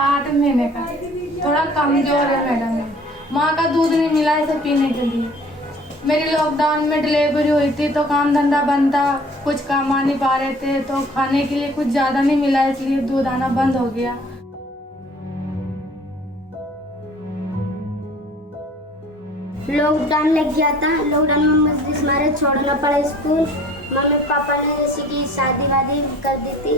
8 महीने का, थोड़ा कमजोर है मैडम। माँ का दूध नहीं मिला इसे पीने के लिए। मेरी लॉकडाउन में डिलीवरी हुई थी तो काम धंधा बंद था, कुछ कमा नहीं पा रहे थे, तो खाने के लिए कुछ ज़्यादा नहीं मिला, इसलिए दूध आना बंद हो गया। लॉकडाउन लग गया था। लॉकडाउन में मुझे हमारे छोड़ना पड़ा स्कूल। मम्मी पापा ने जैसे कि शादी वादी कर दी थी।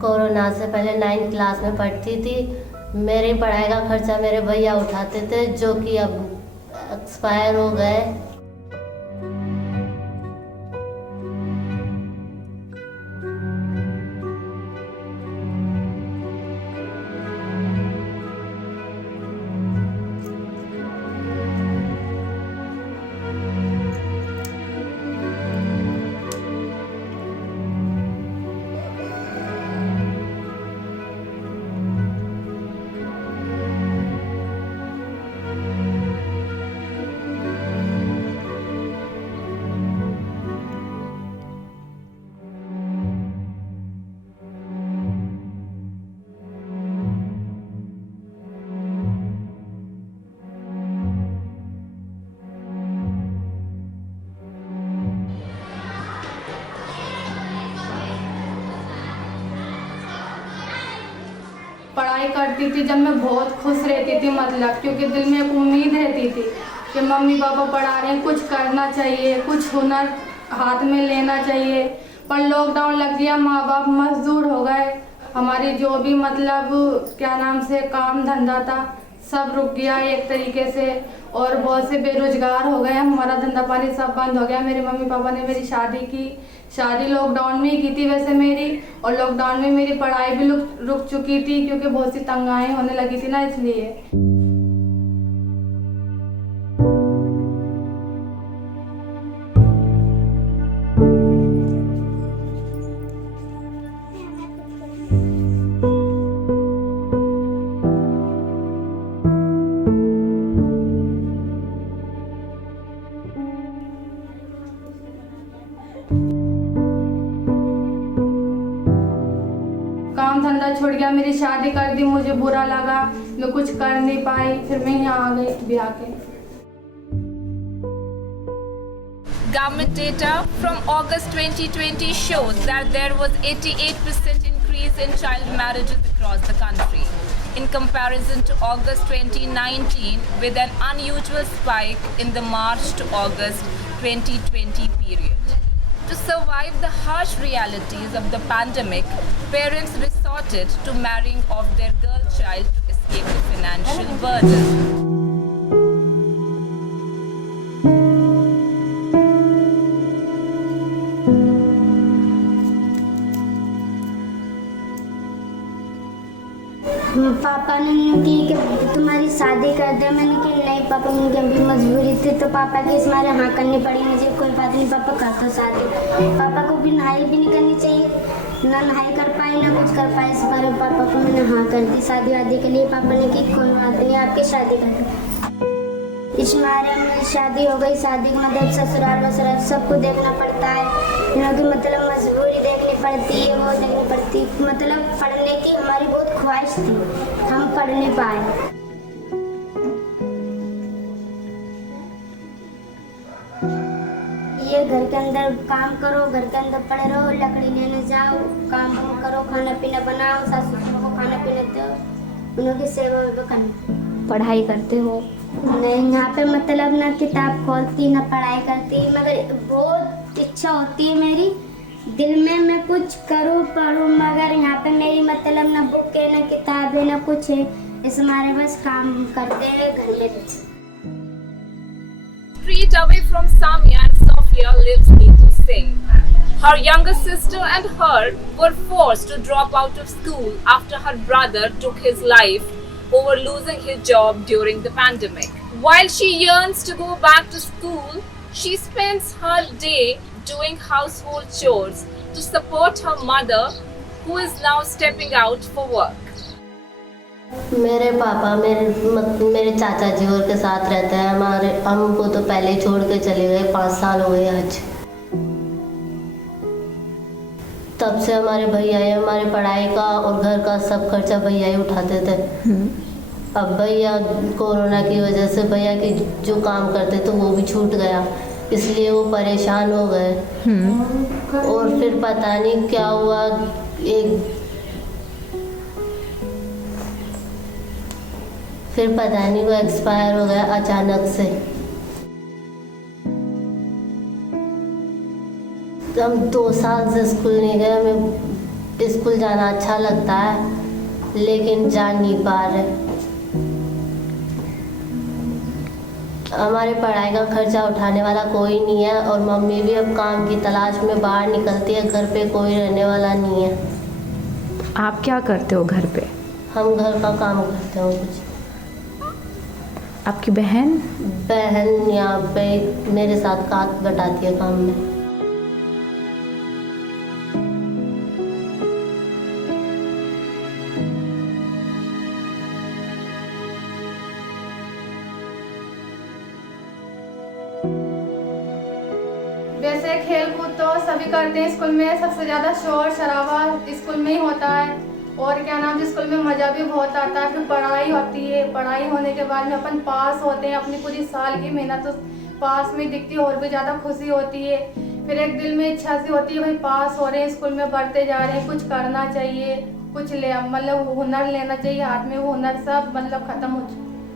कोरोना से पहले 9th क्लास में पढ़ती थी। मेरी पढ़ाई का खर्चा मेरे भैया उठाते थे, जो कि अब एक्सपायर हो गए। पढ़ाई करती थी जब मैं बहुत खुश रहती थी, मतलब क्योंकि दिल में एक उम्मीद रहती थी कि मम्मी पापा पढ़ा रहे हैं, कुछ करना चाहिए, कुछ हुनर हाथ में लेना चाहिए। पर लॉकडाउन लग गया, माँ बाप मजदूर हो गए, हमारी जो भी मतलब क्या नाम से काम धंधा था सब रुक गया एक तरीके से, और बहुत से बेरोजगार हो गए, हमारा धंधा पानी सब बंद हो गया। मेरे मम्मी पापा ने मेरी शादी की, शादी लॉकडाउन में ही की थी वैसे मेरी, और लॉकडाउन में मेरी पढ़ाई भी रुक चुकी थी क्योंकि बहुत सी तंगाएं होने लगी थी ना, इसलिए। काम धंधा छूट गया, मेरी शादी कर दी, मुझे बुरा लगा, मैं कुछ कर नहीं पाई, फिर मैं यहाँ आ गई ब्याह के। Government data from August 2020 shows that there was 88% increase in child marriages across the country in comparison to August 2019, with an unusual spike in the March to August 2020 period. To survive the harsh realities of the pandemic, parents resorted to marrying off their girl child to escape the financial burden. पापा ने की कि तुम्हारी शादी कर दे। मैंने कहा नहीं पापा, उनकी अभी मजबूरी थी, तो पापा की इसमारे हाँ करनी पड़ी मुझे। कोई बात नहीं पापा, कर दो शादी। पापा को भी नहाई भी नहीं करनी चाहिए, ना नहाई कर पाई ना कुछ कर पाए, इस बारे में पापा को मैंने हाँ कर दी शादी वादी के लिए। पापा ने की कोई बात नहीं, आपकी शादी कर दो। इस मारे में शादी हो गई। शादी के मतलब ससुराल वसुराल सबको देखना पड़ता है, क्योंकि मतलब मजबूरी देखनी पड़ती है, वो देखनी पड़ती। मतलब पढ़ने की हमारी बहुत ख्वाहिश थी, हम पढ़ नहीं पाए। ये घर के अंदर काम करो, घर के अंदर पड़े रहो, लकड़ी लेने जाओ, काम करो, खाना पीना बनाओ, सासू ससुर को खाना पीना दो, उनकी सेवा करना, पढ़ाई करते हो। नहीं यहाँ पे मतलब ना किताब खोलती ना पढ़ाई करती, मगर बहुत इच्छा होती है मेरी दिल में मैं कुछ करूँ पढ़ूँ, मगर यहाँ पे मेरी मतलब ना बुक है ना किताब है ना कुछ है, इस हमारे बस काम करते हैं घर में। Street away from Samia and Sophia lives Neetu Singh. Her younger sister and her were forced to drop out of school after her brother took his life over losing his job during the pandemic. While she yearns to go back to school, she spends her day doing household chores to support her mother, who is now stepping out for work. मेरे पापा मेरे चाचा जी और के साथ रहते हैं। हमको तो पहले छोड़ के चले गए, 5 साल हो गए आज। तब से हमारे भैया ही हमारे पढ़ाई का और घर का सब खर्चा भैया ही उठाते थे। अब भैया कोरोना की वजह से भैया की जो काम करते थे वो भी छूट गया, इसलिए वो परेशान हो गए। और फिर पता नहीं क्या हुआ, फिर पता नहीं वो एक्सपायर हो गया अचानक से। हम 2 साल से स्कूल नहीं गए। हमें स्कूल जाना अच्छा लगता है लेकिन जा नहीं पा रहे। हमारे पढ़ाई का खर्चा उठाने वाला कोई नहीं है और मम्मी भी अब काम की तलाश में बाहर निकलती है, घर पे कोई रहने वाला नहीं है। आप क्या करते हो घर पे? हम घर का काम करते हो कुछ। आपकी बहन यहाँ पे मेरे साथ हाथ बटाती है काम में। वैसे खेल कूद तो सभी करते हैं स्कूल में, सबसे ज़्यादा शोर शराबा स्कूल में ही होता है। और क्या नाम, स्कूल में मज़ा भी बहुत आता है। फिर पढ़ाई होती है, पढ़ाई होने के बाद में अपन पास होते हैं, अपनी पूरी साल की मेहनत तो पास में दिखती है और भी ज़्यादा खुशी होती है। फिर एक दिल में इच्छा सी होती है भाई पास हो रहे हैं, स्कूल में बढ़ते जा रहे हैं, कुछ करना चाहिए, कुछ ले मतलब हुनर लेना चाहिए हाथ में। वो हुनर सब मतलब ख़त्म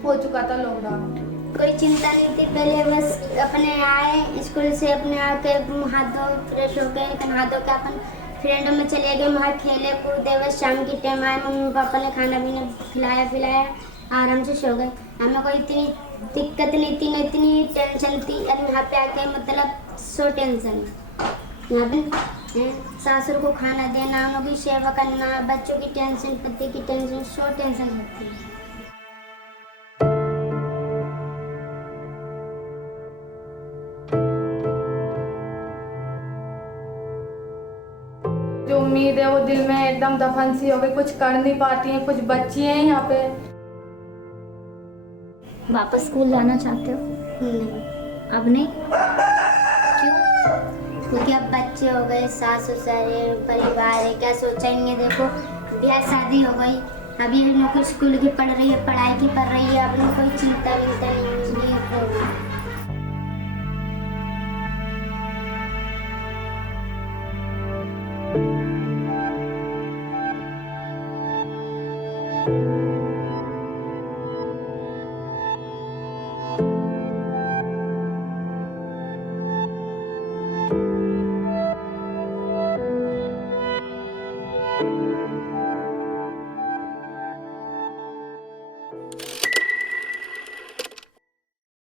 हो चुका था लॉकडाउन। कोई चिंता नहीं थी पहले, बस अपने आए स्कूल से, अपने आके हाथ धो फ्रेश हो गए, नहा धो के अपन फ्रेंडों में चले गए, वहाँ खेले कूदे। बस शाम की टाइम आए, मम्मी पापा ने खाना पीना खिलाया पिलाया, आराम से सो गए। हमें कोई इतनी दिक्कत नहीं थी, न इतनी टेंशन थी। और यहाँ पे आके मतलब सो टेंशन, यहाँ पे सासुर को खाना देना, उन लोगों की सेवा करना, बच्चों की टेंशन, पति की टेंशन, सो टेंशन होती है। जो उम्मीद है वो दिल में एकदम दफन सी हो गई, कुछ कर नहीं पाती हैं। कुछ बच्ची हैं यहाँ पे। वापस स्कूल जाना चाहते हो? नहीं, अब नहीं। क्यों? क्योंकि अब बच्चे हो गए, सास ससुर है, परिवार है, क्या सोचेंगे। देखो ब्याह शादी हो गई, अभी नौकरी स्कूल की पढ़ रही है, पढ़ाई की पढ़ रही है, अब कोई चिंता विंता नहीं है।